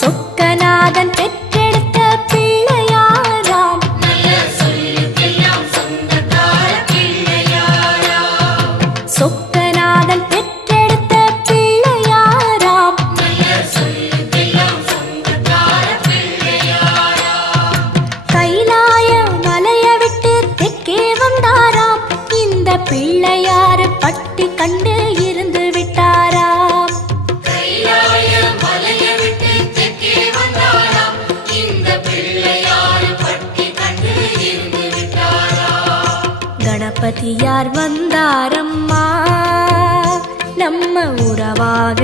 சொக்கநாதன் பெற்றெடுத்த பிள்ளையாராம். சொக்கநாதன் பெற்றெடுத்த பிள்ளையாராம். கைலாய மலைய விட்டு தெற்கே வந்தாராம். இந்த பிள்ளையாறு பட்டி கண்டு இருந்து விட்டாராம். கணபதியார் வந்தாரம்மா நம்ம உறவாக